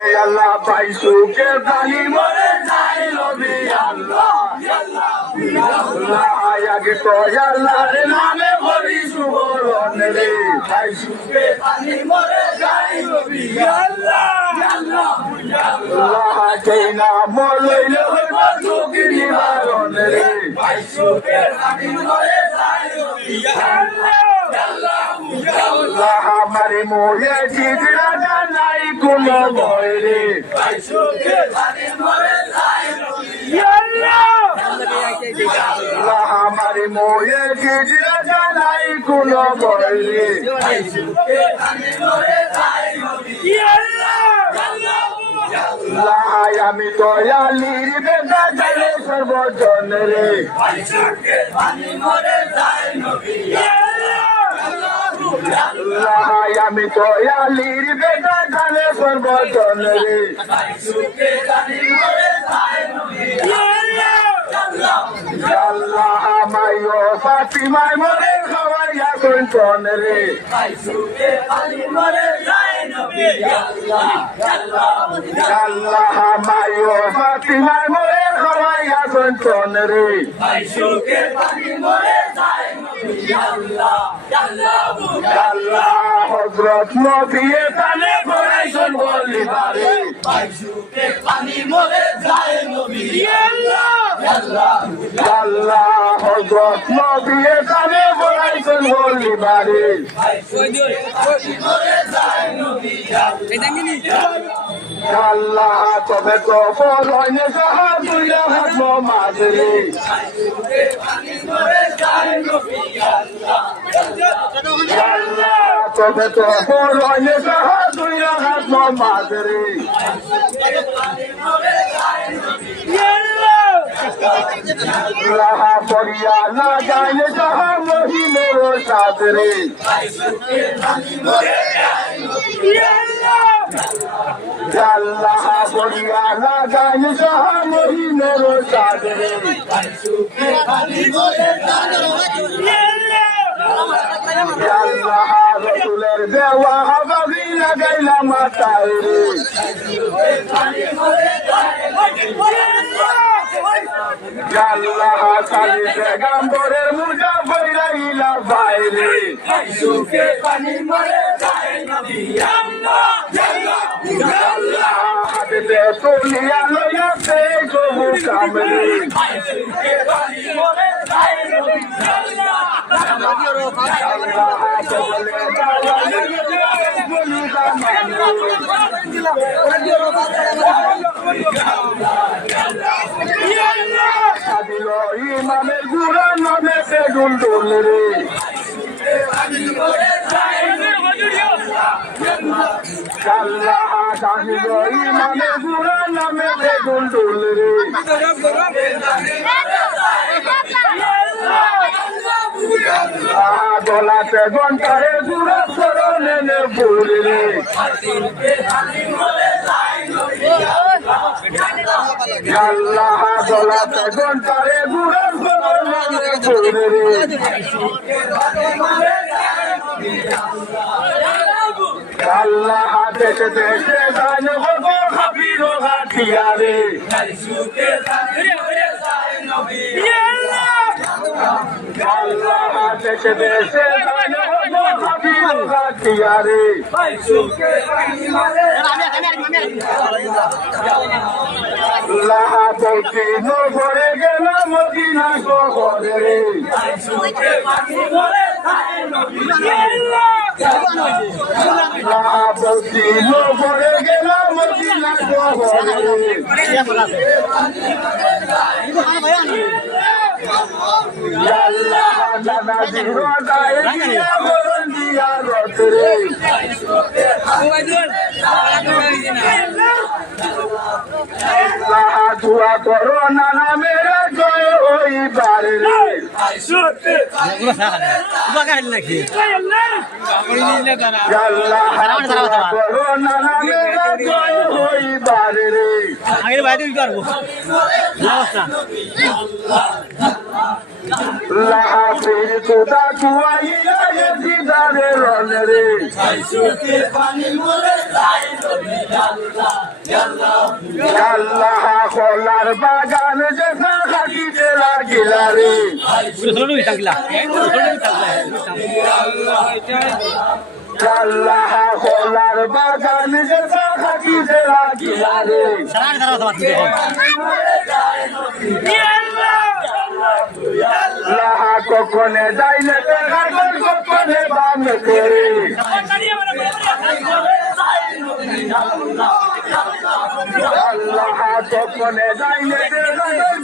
আল্লাহ পাইসুকে পানি মরে যাই নবী আল্লাহ আগে কয় আল্লাহর নামে বলি সুবরণ রে পাইসুকে পানি মরে যাই নবী আল্লাহ যেই নাম লইল হইব দুঃখী নিবারণ রে পাইসুকে পানি মরে যাই নবী আল্লাহ আমারে মোহে জিগরা নাই কোনো ভয় রে পাইসুকে পানি মরে যাই নবী আল্লাহ আমারে মোহে জিগরা নাই কোনো ভয় রে পাইসুকে পানি মরে যাই নবী আল্লাহ আমি দয়ালির বেদা জানে সর্বজন রে পাইসুকে পানি মরে যাই নবী আল্লাহ আমি দয়ালির বেদা জানে সর্বজন রে পাইসুকে পানি মরে যাই নবী আল্লাহ মাইও ফাতিমায় মরে খাওয়াইয়া কইতন রে পাইসুকে পানি মরে যাই নবী আল্লাহ মাইও ফাতিমায় মরে খাওয়াইয়া কইতন রে পাইসুকে পানি মরে যাই নবী আল্লাহ হযরত নবী তানে পড়াইছেন বলিবারে পাইসুকে পানি মরে যাই নবী আল্লাহ হযরত নবী তানে পড়াইছেন বলিবারে পাইসুকে পানি মরে যাই নবী আল্লাহ তবে তো ফলনে সাহা দুইলা হাত মাঝরে পাইসুকে পানি মরে যাই নবী আল্লাহ তবে তো ফলনে সাহা দুইলা হাত মাঝরে পাইসুকে পানি মরে যাই নবী আল্লাহ পড়িয়া না গাইলে সাহা মহিমের সাদরে পাইসুকে পানি মরে যাই নবী আল্লাহ পড়িয়া না গাইলে সাহা মহিমের সাদরে পাইসুকে পানি মরে যাই নবী আল্লাহ রসুলের দেওয়া হাবাবি লাগাইলা মাথায় রে পাইসুকে পানি মরে যাই আল্লাহ সালি পেগম্বরের মুজা বইরাইলা বাইরে পাইসুকে পানি মরে যাই নবী আল্লাহ হাতে তুলিয়া লইয়া সে গবু কামরে পাইসুকে পানি মরে যাই নবী আল্লাহ বলে দাওয়ালে বলি ইমামের গুড়া নামে সে ডুলডুল রে আল্লাহ সাহিব ইমামের গুড়া নামে সে ডুলডুল রে গলাতে ঘন্টারে গুড়া সরণে ভুল রে আল্লাহ গলাতে ঘন্টারে গুড়া সরণে ভুল রে আল্লাহ দেশে দেশে গান হব হাবির হাতিয়া রে আল্লাহ দেশে দেশে গান হব হাবির হাতিয়া রে আল্লাহ বলছি নগরে গেলাম মদিনা শহরে রে বলছি নগরে গেলাম মদিনা শহরে রে আল্লাহ জানা জিরো গায়ে দিয়া বরণ দিয়া রতরে আল্লাহ দুয়া করো নানা মেরা জয় ওই বারে রে আল্লাহ দুয়া করো নানা মেরা জয় ওই বারে রে আগের বাইরে কি করবো লাহাফির খুদা কুয়াইলা দিদারে রন রে পানি মরে যাই নবী আল্লাহ আল্লাহ খোলার বাগান যেসা খাটিতে লাগিলা রে আল্লাহ খোলার বাগান যেসা খাটিতে লাগিলা রে আল্লাহ কখনে যাইলে কখনে বাম করে আল্লাহ কখনে যাইলে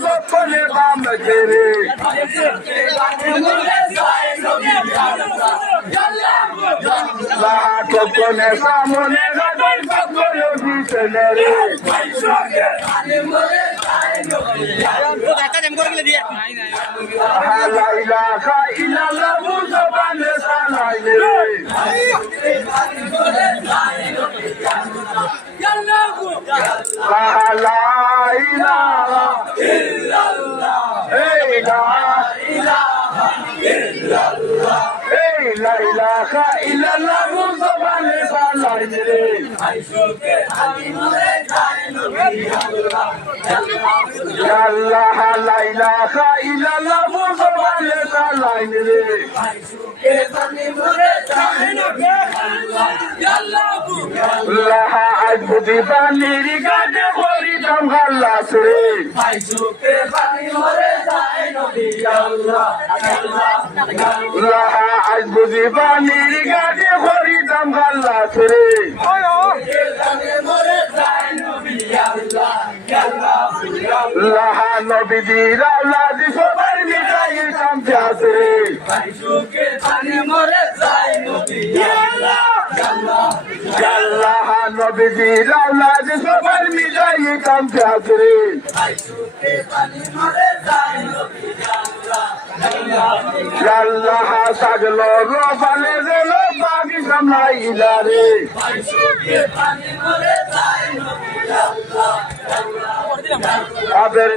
কখনে বাম করে আল্লাহ কখনে সামনে কখনে পিছনে রে লা ইলাহা ইল্লাল্লাহ মুসলমানে সালাইলে রে লা ইলাহা ইল্লাল্লাহ লা ইলাহা ইল্লাল্লাহ মুসলমানে সালাইলে রে আল্লাহ লা ইলাহা ইল্লাল্লাহ মুসলমানে সালাইলে রে আল্লাহ আজ বুঝি পানির গানে করিতাম খাল্লাস রে আল্লাহ আজ বুঝি পানির গানে করিতাম খাল্লাস রে আল্লাহ নবীজির আওলাদ সবার মিটাইতাম প্যাস রে আল্লাহ নবীজির আওলাদ সবার মিটাইতাম প্যাস রে আল্লাহ সাগলো রোপালে গেলো বাকি সামলাইলা রে আবের